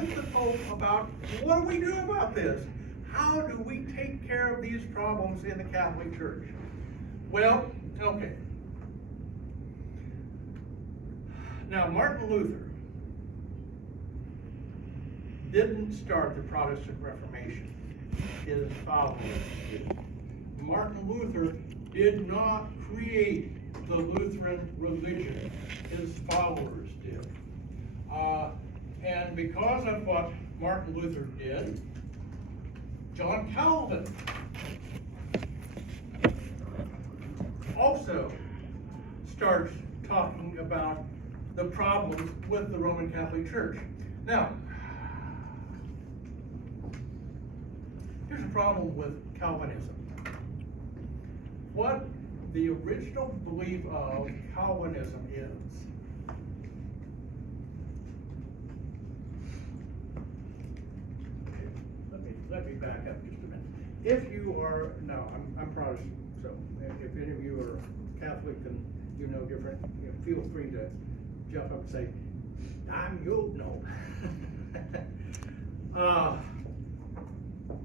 with the Pope about what do we do about this? How do we take care of these problems in the Catholic Church? Well, okay. Now, Martin Luther didn't start the Protestant Reformation. His followers did. Martin Luther did not create the Lutheran religion. His followers did. And because of what Martin Luther did, John Calvin also starts talking about the problems with the Roman Catholic Church. Now, here's a problem with Calvinism. What the original belief of Calvinism is, let me back up just a minute. If you are, no, I'm Protestant, so if any of you are Catholic and you know different, feel free to jump up and say, you know.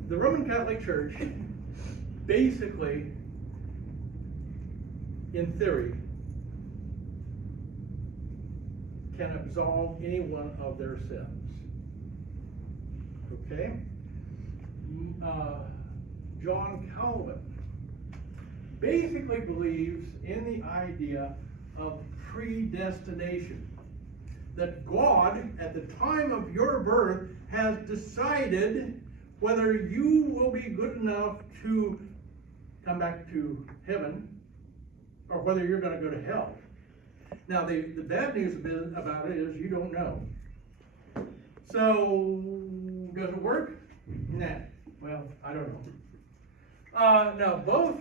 The Roman Catholic Church basically, in theory, can absolve anyone of their sins. Okay? John Calvin basically believes in the idea of predestination. That God, at the time of your birth, has decided whether you will be good enough to come back to heaven or whether you're going to go to hell. Now, the bad news about it is you don't know. So, does it work? Nah. Well, I don't know. Now, both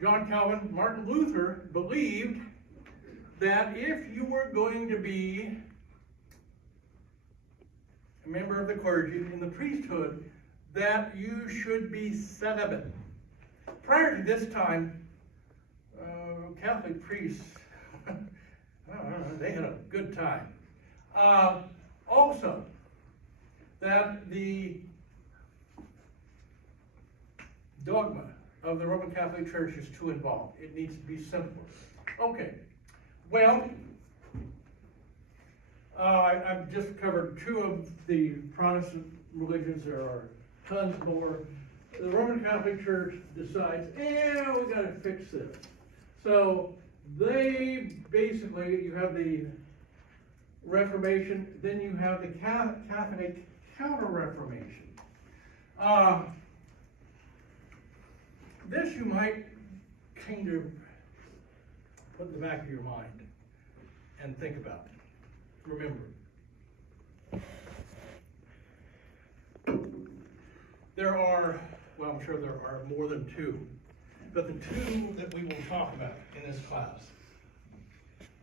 John Calvin and Martin Luther believed that if you were going to be a member of the clergy in the priesthood, that you should be celibate. Prior to this time, Catholic priests, they had a good time. Also, that the dogma of the Roman Catholic Church is too involved. It needs to be simpler. Okay. Well, I've just covered two of the Protestant religions. There are tons more. The Roman Catholic Church decides, we got to fix this. So they basically, you have the Reformation, then you have the Catholic Counter-Reformation. This you might kind of put in the back of your mind and think about it. Remember. There are, well, I'm sure there are more than two, but the two that we will talk about in this class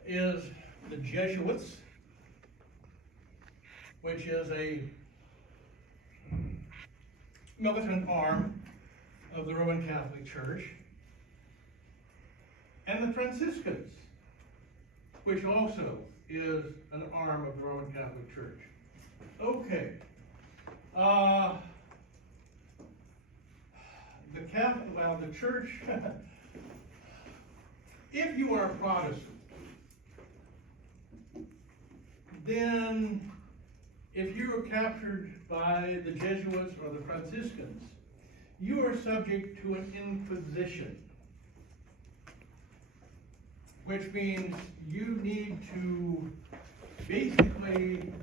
is the Jesuits, which is a militant arm of the Roman Catholic Church, and the Franciscans, which also is an arm of the Roman Catholic Church. Okay. The church, if you are a Protestant, then if you are captured by the Jesuits or the Franciscans, you are subject to an inquisition, which means you need to basically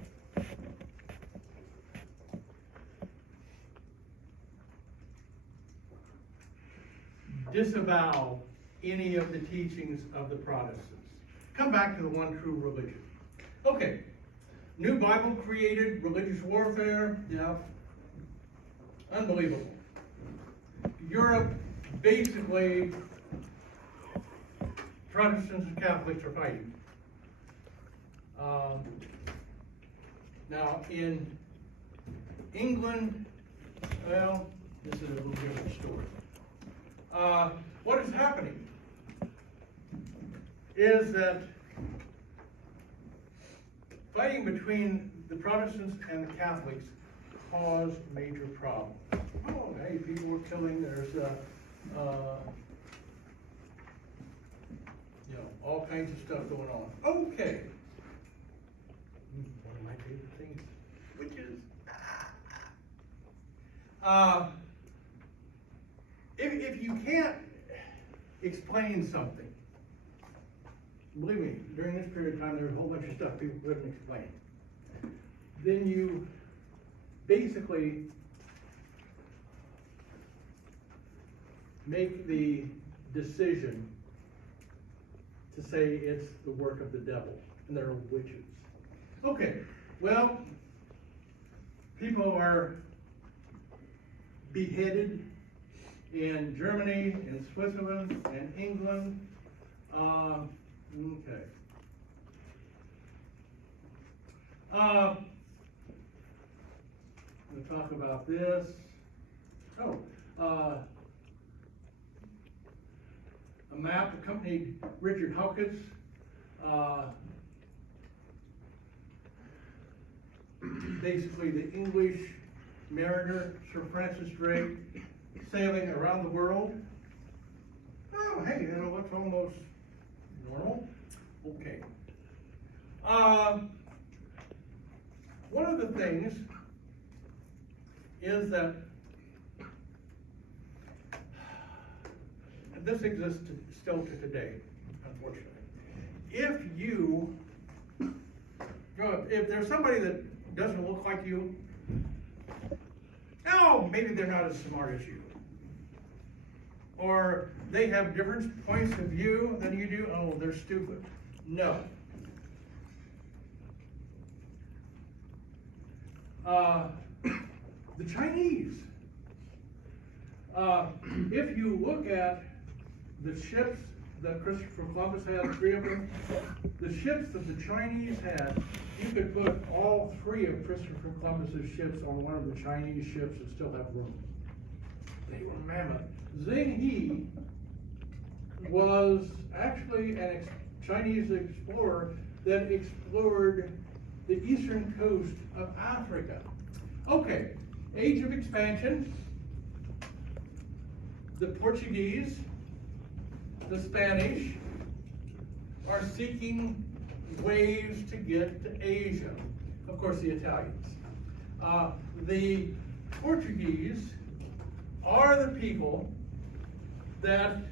disavow any of the teachings of the Protestants. Come back to the one true religion. Okay, new Bible created, religious warfare, unbelievable. Europe, basically, Protestants and Catholics are fighting. Now, in England, well, this is a little different story. What is happening is that fighting between the Protestants and the Catholics caused major problems. Oh, hey, people were killing, there's all kinds of stuff going on. Okay. One of my favorite things, which is if you can't explain something, believe me, during this period of time there was a whole bunch of stuff people couldn't explain. Then you basically make the decision to say it's the work of the devil and they're witches. Okay, well, people are beheaded in Germany, in Switzerland, and England. Okay. We'll talk about this. A map accompanied Richard Hawkins. Basically, the English mariner, Sir Francis Drake, sailing around the world. Oh, hey, that's almost normal. Okay. One of the things is that this exists still to today, unfortunately. If there's somebody that doesn't look like you, maybe they're not as smart as you. Or they have different points of view than you do, they're stupid. No. The Chinese. If you look at the ships that Christopher Columbus had, 3 of them, the ships that the Chinese had, you could put all 3 of Christopher Columbus's ships on one of the Chinese ships and still have room. They were mammoth. Zheng He was actually a Chinese explorer that explored the eastern coast of Africa. Okay, age of expansion. The Portuguese, the Spanish are seeking ways to get to Asia. Of course, the Italians. The Portuguese are the people that,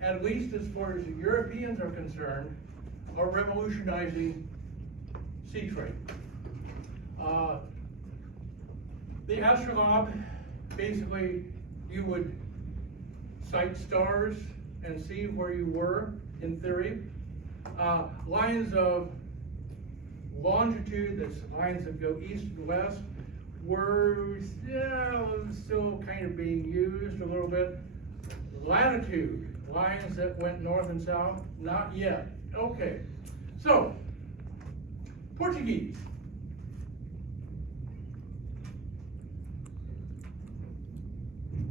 at least as far as the Europeans are concerned, are revolutionizing sea trade. The astrolabe, basically, you would sight stars and see where you were, in theory. Lines of longitude, that's lines that go east and west, were still kind of being used a little bit. Latitude, lines that went north and south, not yet. Okay, so, Portuguese.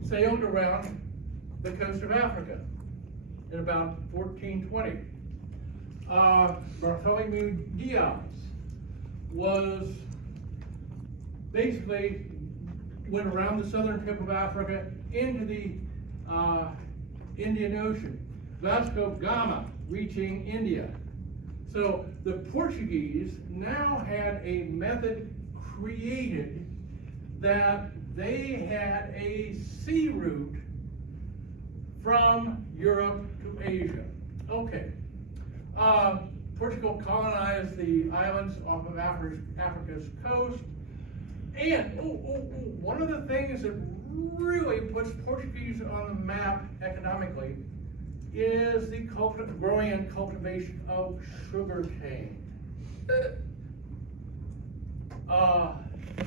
Sailed around the coast of Africa in about 1420. Bartholomew Diaz was basically went around the southern tip of Africa into the Indian Ocean. Vasco Gama reaching India. So the Portuguese now had a method created that they had a sea route from Europe to Asia. Okay. Portugal colonized the islands off of Africa's coast. And one of the things that really puts Portuguese on the map economically is the growing and cultivation of sugar cane.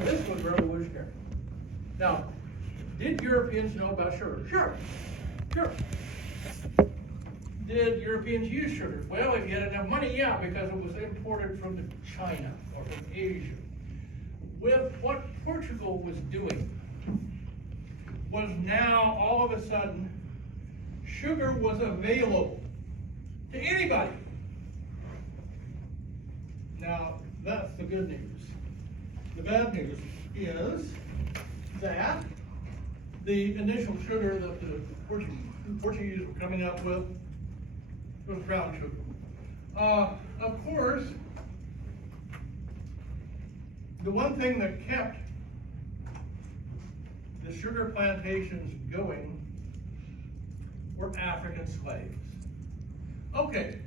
This was revolutionary. Now, did Europeans know about sugar? Sure. Did Europeans use sugar? Well, if you had enough money, yeah, because it was imported from China or from Asia. With what Portugal was doing was now all of a sudden sugar was available to anybody. Now, that's the good news. The bad news is that the initial sugar that the Portuguese were coming up with was brown sugar. Of course, the one thing that kept the sugar plantations going were African slaves. Okay,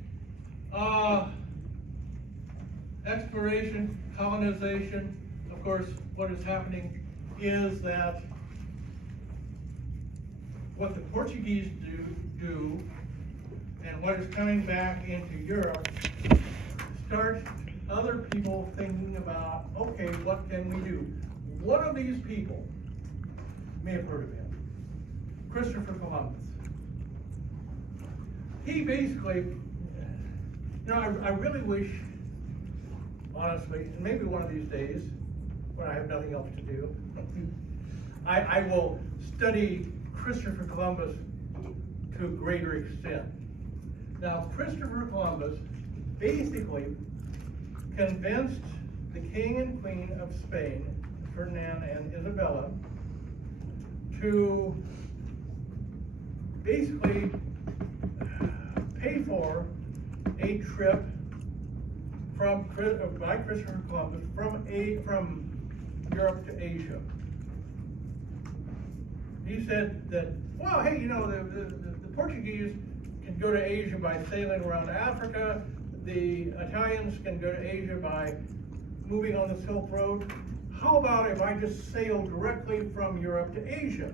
exploration, colonization, of course, what is happening is that what the Portuguese do and what is coming back into Europe starts other people thinking about, okay, what can we do? One of these people, you may have heard of him, Christopher Columbus. He basically, I really wish, honestly, and maybe one of these days, when I have nothing else to do, I will study Christopher Columbus to a greater extent. Now, Christopher Columbus basically convinced the king and queen of Spain, Ferdinand and Isabella, to basically pay for a trip by Christopher Columbus from Europe to Asia. He said that, well, hey, the Portuguese can go to Asia by sailing around Africa. The Italians can go to Asia by moving on the Silk Road. How about if I just sail directly from Europe to Asia?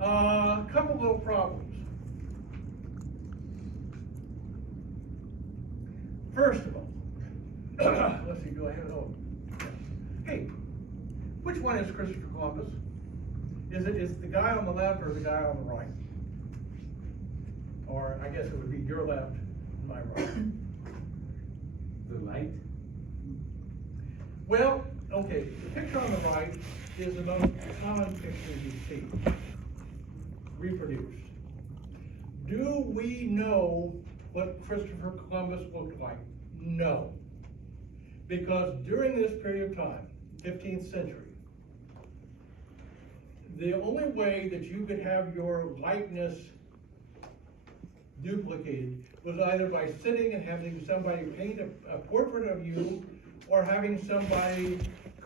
A couple little problems. First of all, let's see, do I have it? Oh, hey, which one is Christopher Columbus? Is the guy on the left or the guy on the right? Or I guess it would be your left and my right. The right? Well, okay, the picture on the right is the most common picture you see, reproduced. Do we know what Christopher Columbus looked like? No. Because during this period of time, 15th century, the only way that you could have your likeness duplicated was either by sitting and having somebody paint a portrait of you, or having somebody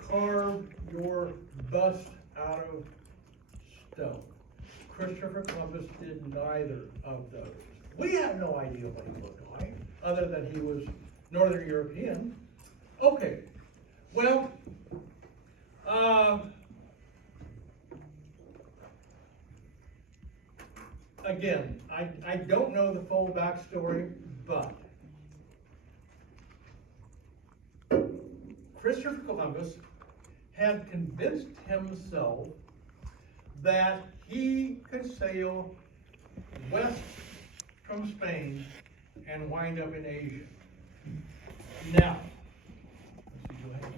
carve your bust out of stone. Christopher Columbus did neither of those. We have no idea what he looked like, other than he was Northern European. Okay, well, again, I don't know the full backstory, but Christopher Columbus had convinced himself that he could sail west from Spain and wind up in Asia. Now, let's see, go ahead.